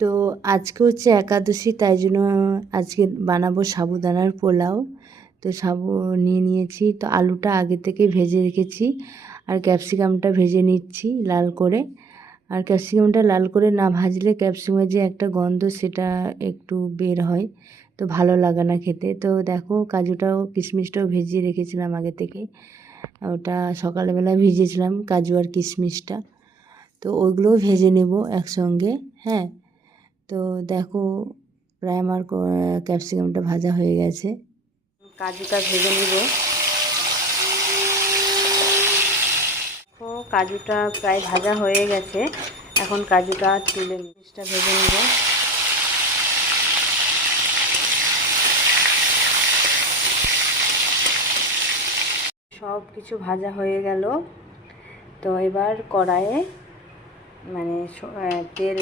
তো আজকে হচ্ছে একাদশী, তাই জন্য আজকে বানাবো সাবুদানার পোলাও। তো সাবু নিয়ে নিয়েছি, তো আলুটা আগে থেকে ভেজে রেখেছি আর ক্যাপসিকামটা ভেজে নিচ্ছি লাল করে। আর ক্যাপসিকামটা লাল করে না ভাজলে ক্যাপসিকামের যে একটা গন্ধ সেটা একটু বের হয়, তো ভালো লাগে না খেতে। তো দেখো কাজুটাও কিশমিশটাও ভেজিয়ে রেখেছিলাম আগে থেকে, ওটা সকালবেলা ভিজিয়েছিলাম কাজু আর কিশমিশটা, তো ওইগুলোও ভেজে নেব একসঙ্গে। হ্যাঁ, তো দেখো প্রায় আমার ক্যাপসিকামটা ভাজা হয়ে গেছে, কাজুটা ভেজে নেব। তো কাজুটা প্রায় ভাজা হয়ে গেছে, এখন কাজুটা তুলে মিষ্টিটা ভেজে নেব। সব কিছু ভাজা হয়ে গেল, তো এবার কড়াইয়ে মানে তেল